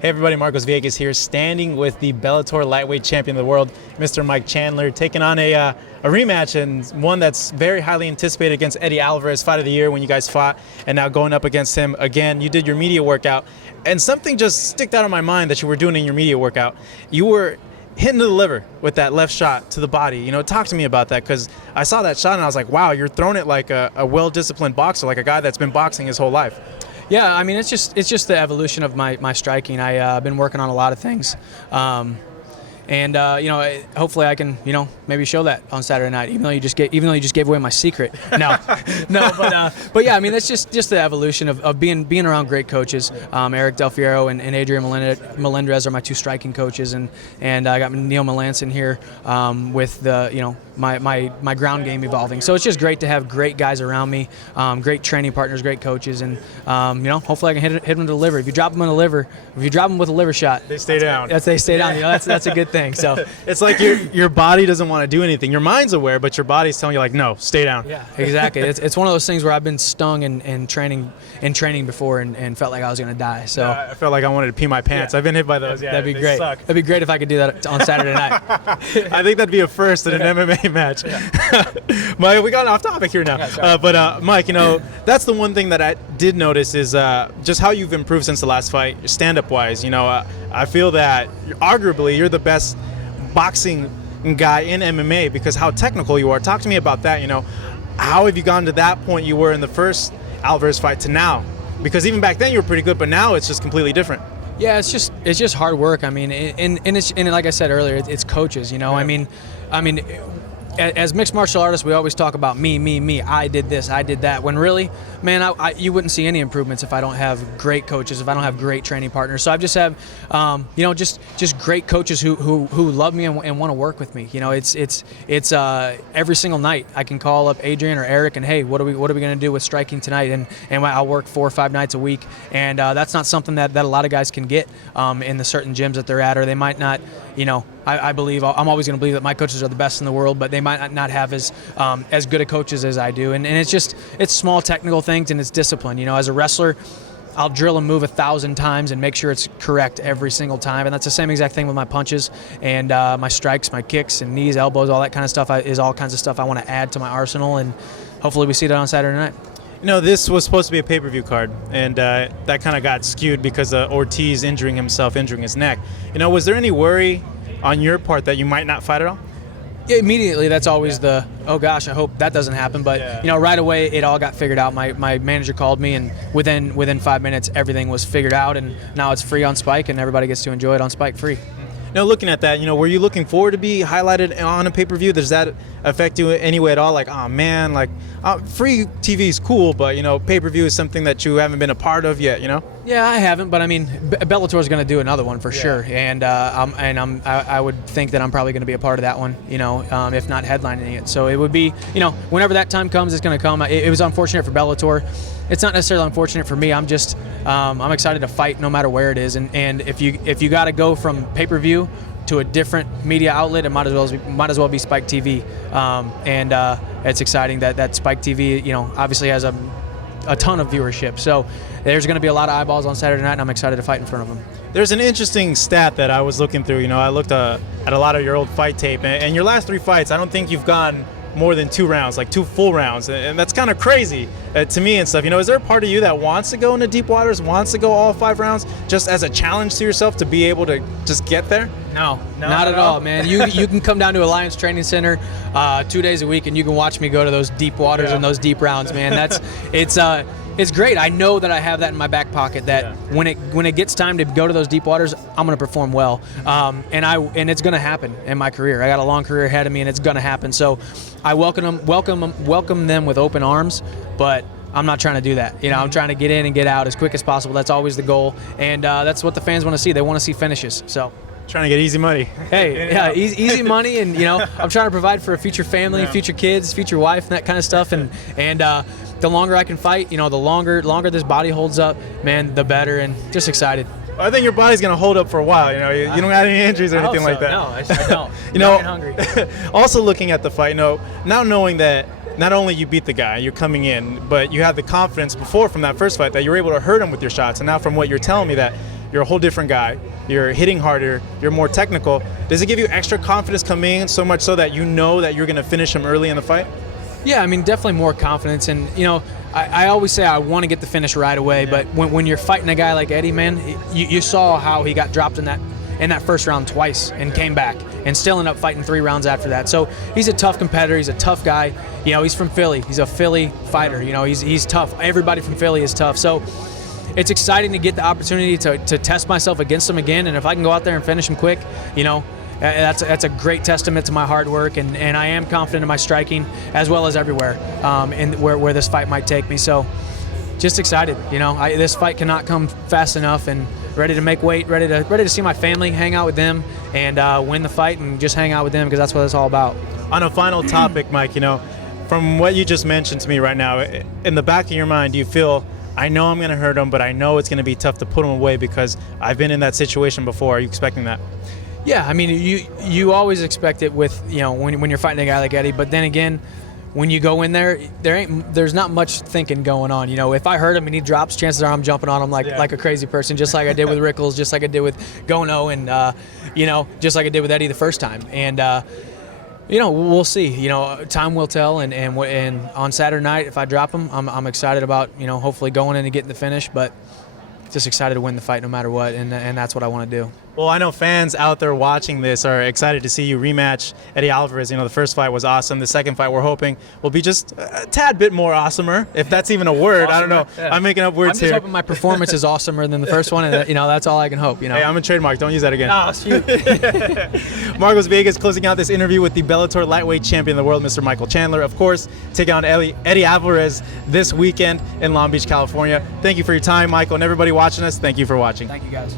Hey everybody, Marcos Villegas here, standing with the Bellator lightweight champion of the world, Mr. Mike Chandler, taking on a rematch, and one that's very highly anticipated against Eddie Alvarez, fight of the year when you guys fought, and now going up against him again. You did your media workout, and something just sticked out of my mind that you were doing in your media workout. You were hitting the liver with that left shot to the body. You know, talk to me about that, because I saw that shot and I was like, wow, you're throwing it like a well-disciplined boxer, like a guy that's been boxing his whole life. Yeah, I mean, it's just the evolution of my striking. I've been working on a lot of things, and hopefully I can maybe show that on Saturday night. Even though you just gave away my secret. No, but yeah, I mean, that's just the evolution of being around great coaches. Eric Del Fiero and Adrian Melendrez are my two striking coaches, and I got Neil Melanson here with the my ground game evolving. So it's just great to have great guys around me, great training partners, great coaches, and hopefully I can hit them to the liver. If you drop them in the liver, if you drop them with a liver shot, they stay down. They stay down. That's a good thing. So it's like your body doesn't want to do anything. Your mind's aware, but your body's telling you like, no, stay down. Yeah, exactly. It's one of those things where I've been stung in training before and felt like I was gonna die. So I felt like I wanted to pee my pants. Yeah. I've been hit by those. Yeah, that'd be great. Suck. That'd be great if I could do that on Saturday night. I think that'd be a first in an MMA match. Yeah. Mike, we got off topic here now. Yeah, but Mike, that's the one thing that I did notice is just how you've improved since the last fight, stand-up wise. I feel that arguably you're the best boxing guy in MMA because how technical you are. Talk to me about that. How have you gone to that point you were in the first Alvarez fight to now? Because even back then you were pretty good, but now it's just completely different. Yeah, it's just hard work. I mean, and like I said earlier, it's coaches. Yeah. I mean. As mixed martial artists, we always talk about me. I did this, I did that. When really, man, you wouldn't see any improvements if I don't have great coaches, if I don't have great training partners. So I just have, just great coaches who love me and want to work with me. It's every single night I can call up Adrian or Eric and hey, what are we going to do with striking tonight? And I'll work 4 or 5 nights a week, and that's not something that a lot of guys can get in the certain gyms that they're at, or they might not. I believe I'm always going to believe that my coaches are the best in the world, but they might not have as good a coaches as I do. And it's small technical things and it's discipline. As a wrestler, I'll drill a move 1,000 times and make sure it's correct every single time. And that's the same exact thing with my punches and my strikes, my kicks and knees, elbows, all that kind of stuff is all kinds of stuff I want to add to my arsenal. And hopefully we see that on Saturday night. This was supposed to be a pay-per-view card, and that kind of got skewed because of Ortiz injuring his neck. Was there any worry on your part that you might not fight at all? Yeah, immediately, that's always oh gosh, I hope that doesn't happen. But right away, it all got figured out. My manager called me, and within 5 minutes, everything was figured out, and now it's free on Spike, and everybody gets to enjoy it on Spike free. Now, looking at that, were you looking forward to be highlighted on a pay-per-view? Does that affect you anyway at all? Like, oh man, free TV is cool, but pay-per-view is something that you haven't been a part of yet. Yeah, I haven't, but I mean, Bellator is going to do another one for sure, and I would think that I'm probably going to be a part of that one, if not headlining it. So it would be, whenever that time comes, it's going to come. It was unfortunate for Bellator. It's not necessarily unfortunate for me. I'm just I'm excited to fight no matter where it is, and if you got to go from pay-per-view to a different media outlet, it might as well be Spike TV, and it's exciting that Spike TV obviously has a ton of viewership. So there's going to be a lot of eyeballs on Saturday night, and I'm excited to fight in front of them. There's an interesting stat that I was looking through. I looked at a lot of your old fight tape, and your last 3 fights, I don't think you've gone more than 2 rounds, like 2 full rounds, and that's kind of crazy to me and stuff. Is there a part of you that wants to go into deep waters, wants to go all 5 rounds, just as a challenge to yourself to be able to just get there? No, not at all, man. You can come down to Alliance Training Center 2 days a week, and you can watch me go to those deep waters and those deep rounds, man. It's great. I know that I have that in my back pocket. That when it gets time to go to those deep waters, I'm going to perform well, and it's going to happen in my career. I got a long career ahead of me, and it's going to happen. So I welcome them with open arms, but I'm not trying to do that. I'm trying to get in and get out as quick as possible. That's always the goal, and that's what the fans want to see. They want to see finishes. So. Trying to get easy money. Hey, yeah, easy money, and I'm trying to provide for a future family, future kids, future wife, and that kind of stuff. And the longer I can fight, the longer this body holds up, man, the better. And just excited. I think your body's gonna hold up for a while. You don't have any injuries or anything like that. No, I don't. Hungry. Also, looking at the fight, now knowing that not only you beat the guy, you're coming in, but you had the confidence before from that first fight that you were able to hurt him with your shots. And now, from what you're telling me, that you're a whole different guy. You're hitting harder. You're more technical. Does it give you extra confidence coming in, so much so that you know that you're going to finish him early in the fight? Yeah, I mean, definitely more confidence. And, you know, I always say I want to get the finish right away, but when you're fighting a guy like Eddie, man, you saw how he got dropped in that first round twice and came back and still ended up fighting 3 rounds after that. So he's a tough competitor. He's a tough guy. You know, he's from Philly. He's a Philly fighter. You know, he's tough. Everybody from Philly is tough. So it's exciting to get the opportunity to test myself against him again. And if I can go out there and finish him quick, you know, that's a great testament to my hard work, and I am confident in my striking as well as everywhere, and where this fight might take me. So just excited, you know. This fight cannot come fast enough, and ready to make weight, ready to see my family, hang out with them, and win the fight and just hang out with them, because that's what it's all about. On a final topic, Mike, you know, from what you just mentioned to me right now, in the back of your mind, do you feel, I know I'm going to hurt him, but I know it's going to be tough to put him away because I've been in that situation before? Are you expecting that? Yeah, I mean, you always expect it with, you know, when you're fighting a guy like Eddie, but then again, when you go in there, there's not much thinking going on. You know, if I hurt him and he drops, chances are I'm jumping on him like a crazy person, just like I did with Rickles, just like I did with Gono, and you know, just like I did with Eddie the first time. And you know, we'll see. You know, time will tell. And on Saturday night, if I drop him, I'm excited about, you know, hopefully going in and getting the finish, but just excited to win the fight no matter what, and that's what I want to do. Well, I know fans out there watching this are excited to see you rematch Eddie Alvarez. You know, the first fight was awesome. The second fight, we're hoping, will be just a tad bit more awesomer, if that's even a word. Awesomer. I don't know. Yeah. I'm making up words here. I'm just hoping my performance is awesomer than the first one, and, you know, that's all I can hope, you know. Hey, I'm a trademark. Don't use that again. Oh, shoot. Marcos Villegas closing out this interview with the Bellator lightweight champion of the world, Mr. Michael Chandler. Of course, taking on Eddie Alvarez this weekend in Long Beach, California. Thank you for your time, Michael, and everybody watching us. Thank you for watching. Thank you, guys.